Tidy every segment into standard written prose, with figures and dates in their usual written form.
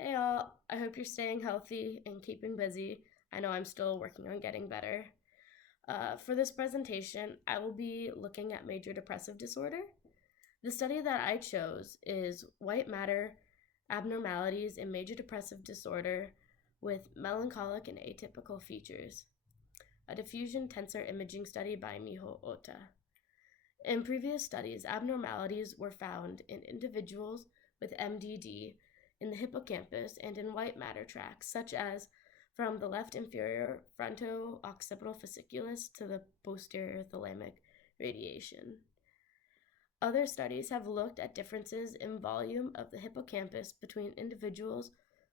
Hey all, I hope you're staying healthy and keeping busy. I know I'm still working on getting better. For this presentation, I will be looking at major depressive disorder. The study that I chose is white matter abnormalities in major depressive disorder with melancholic and atypical features, a diffusion tensor imaging study by Miho Ota. In previous studies, abnormalities were found in individuals with MDD in the hippocampus and in white matter tracts, such as from the left inferior fronto-occipital fasciculus to the posterior thalamic radiation. Other studies have looked at differences in volume of the hippocampus between individuals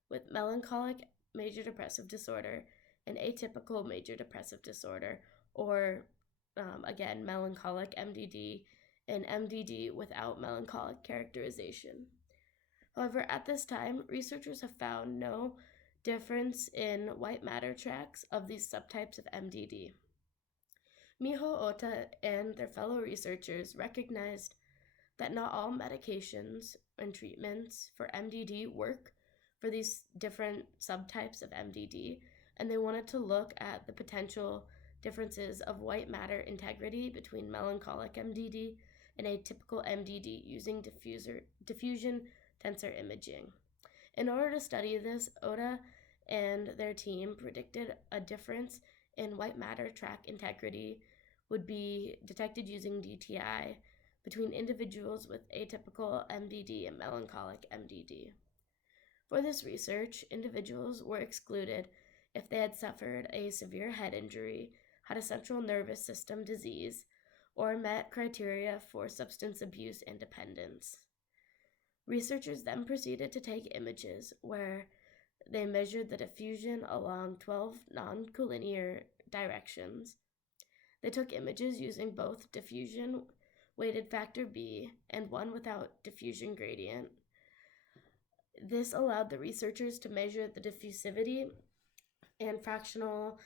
with melancholic major depressive disorder and atypical major depressive disorder, or again, melancholic MDD and MDD without melancholic characterization. However, at this time, researchers have found no difference in white matter tracts of these subtypes of MDD. Miho Ota and their fellow researchers recognized that not all medications and treatments for MDD work for these different subtypes of MDD, and they wanted to look at the potential differences of white matter integrity between melancholic MDD and atypical MDD using diffusion tensor imaging. In order to study this, Ota and their team predicted a difference in white matter tract integrity would be detected using DTI between individuals with atypical MDD and melancholic MDD. For this research, individuals were excluded if they had suffered a severe head injury, had a central nervous system disease, or met criteria for substance abuse and dependence. Researchers then proceeded to take images where they measured the diffusion along 12 non-collinear directions. They took images using both diffusion weighted factor B and one without diffusion gradient. This allowed the researchers to measure the diffusivity and fractional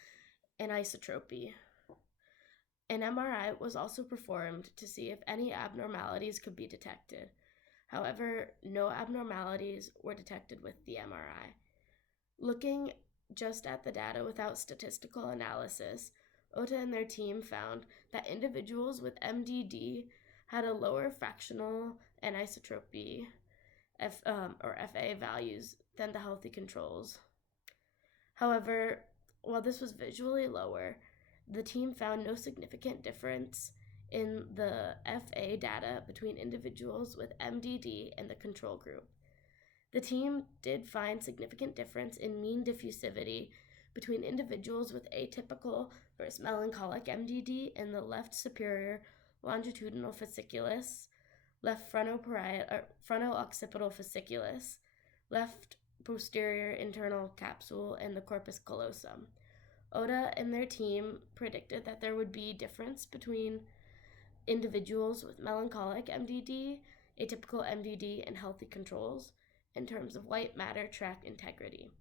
anisotropy. An MRI was also performed to see if any abnormalities could be detected. However, no abnormalities were detected with the MRI. Looking just at the data without statistical analysis, Ota and their team found that individuals with MDD had a lower fractional anisotropy or FA values than the healthy controls. However, while this was visually lower, the team found no significant difference in the FA data between individuals with MDD and the control group. The team did find significant difference in mean diffusivity between individuals with atypical versus melancholic MDD in the left superior longitudinal fasciculus, left fronto-occipital fasciculus, left posterior internal capsule, and the corpus callosum. Ota and their team predicted that there would be difference between individuals with melancholic MDD, atypical MDD, and healthy controls in terms of white matter tract integrity.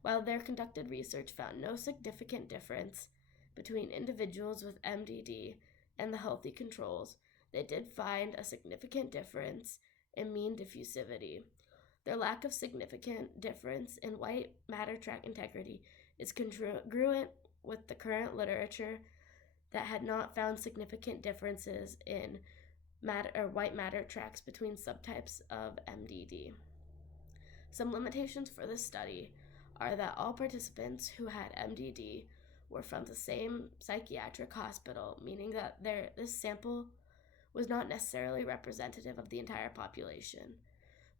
While their conducted research found no significant difference between individuals with MDD and the healthy controls, they did find a significant difference in mean diffusivity. Their lack of significant difference in white matter tract integrity is congruent with the current literature that had not found significant differences in white matter tracts between subtypes of MDD. Some limitations for this study are that all participants who had MDD were from the same psychiatric hospital, meaning that this sample was not necessarily representative of the entire population.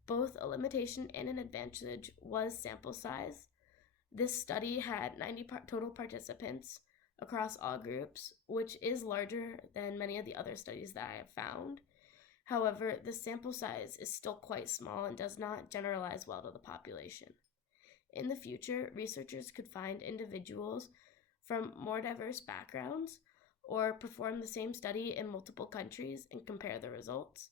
Both a limitation and an advantage was sample size. This study had 90 total participants across all groups, which is larger than many of the other studies that I have found. However, the sample size is still quite small and does not generalize well to the population. In the future, researchers could find individuals from more diverse backgrounds or perform the same study in multiple countries and compare the results.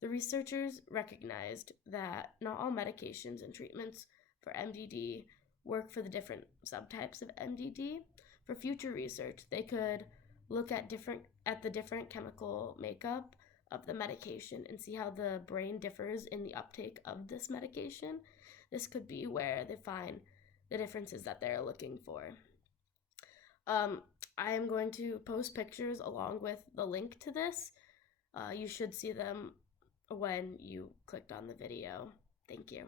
The researchers recognized that not all medications and treatments for MDD work for the different subtypes of MDD. For future research, they could look at the different chemical makeup of the medication and see how the brain differs in the uptake of this medication. This could be where they find the differences that they're looking for. I am going to post pictures along with the link to this. You should see them when you clicked on the video. Thank you.